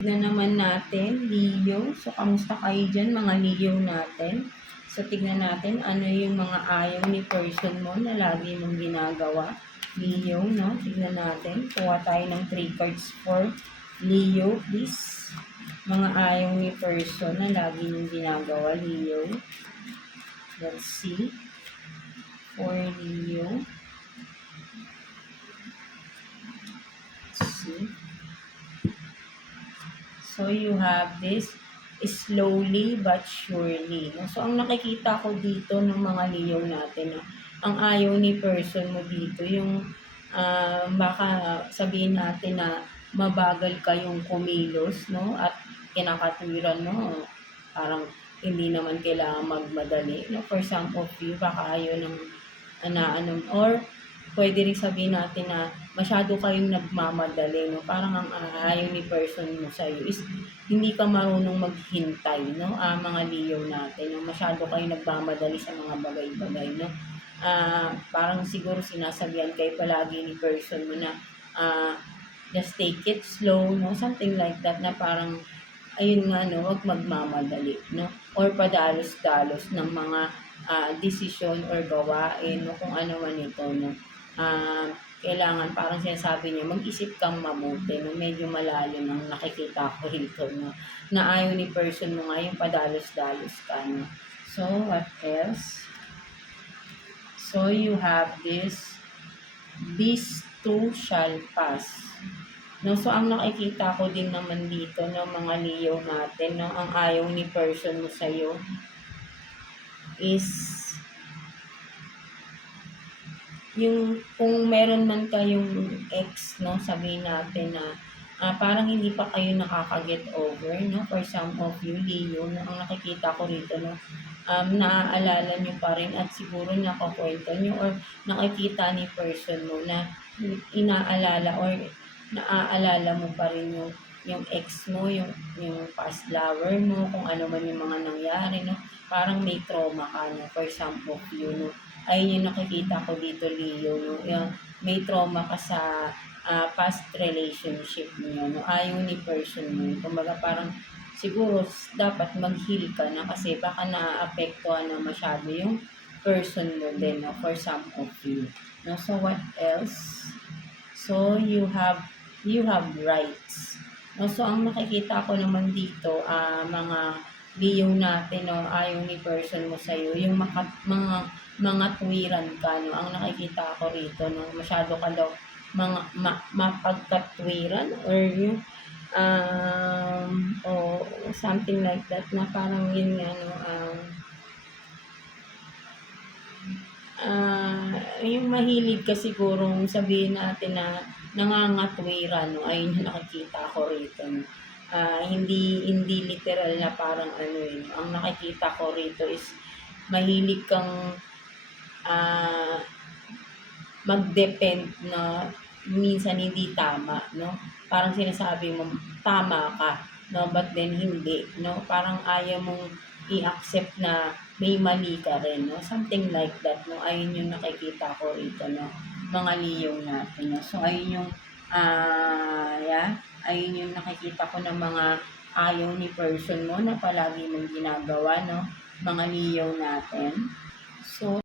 Tignan naman natin, Leo. So, kamusta kayo dyan, mga Leo natin? So, tignan natin ano yung mga ayaw ni person mo na lagi mong ginagawa. Leo, no? Tignan natin. Kuha tayo ng 3 cards for Leo, please. Mga ayaw ni person na lagi mong ginagawa, Leo. Let's see. For Leo. Let's see. So, you have this slowly but surely. So, ang nakikita ko dito ng mga Leo natin, ang ayaw ni person mo dito, yung baka sabihin natin na mabagal kayong kumilos, no? At kinakatwiran mo, parang hindi naman kailangan magmadali. No? For some of you, baka ayaw ng or pwede rin sabihin natin na masyado kayong nagmamadali, no? Parang ang ayaw ni person mo sa'yo is hindi ka marunong maghintay, no? Mga Leo natin, no? Masyado kayong nagmamadali sa mga bagay-bagay, no? Parang siguro sinasabihan kayo palagi ni person mo na just take it slow, no? Something like that na parang ayun nga, no, wag magmamadali, no? Or padalos-dalos ng mga desisyon or gawain, no? Kung ano man ito, no? Kailangan, parang sinasabi niya, mag-isip kang mabuti, no? Medyo malalim ang nakikita ko rito, no? Na ayaw ni person mo nga yung padalos-dalos ka, no? So, what else? So, you have this too shall pass. No, so ang nakikita ko din naman dito ng mga Leo natin, no, ang ayaw ni person mo sa'yo is yung kung meron man kayong ex, no, sabihin natin na parang hindi pa kayo nakaka-get over, no, for some of you Leo, no, ang nakikita ko rito, no, naaalala nyo pa rin at siguro nakakwento nyo or nakikita ni person mo na inaalala or naaalala mo pa rin yung ex mo, yung past lover mo, kung ano man yung mga nangyari, no? Parang may trauma ka, no? For some of you, no? Ayun yung nakikita ko dito, Leo, no? Yung may trauma ka sa past relationship niyo, no? Ayaw ni person mo. Kumbaga parang siguro dapat mag-heal ka na kasi baka naaapektuhan na masyado yung person mo din, no? For some of you. No? So, what else? So, you have rights. No, so, ang nakikita ko naman dito, mga Leo natin, no, ayaw ni person mo sa'yo, yung mga tuwiran ka, no, ang nakikita ko rito, no, masyado ka daw mapagkatwiran or yung o something like that na parang yun nga, no, yung mahilig ka sigurong sabihin natin na nangangatwiran, no? Ayun yung nakikita ko rito, no? Hindi literal na parang ano yun. Ang nakikita ko rito is mahilig kang mag-depend na minsan hindi tama, no? Parang sinasabi mo, tama ka, no? But then hindi, no? Parang ayaw mong i-accept na may mali ka rin, no? Something like that, no? Ayun yung nakikita ko rito, no? Mga Leo natin, no? So, ayun yung, ayun yung nakikita ko ng mga ayaw ni person mo na palagi mong ginagawa, no? Mga Leo natin. So,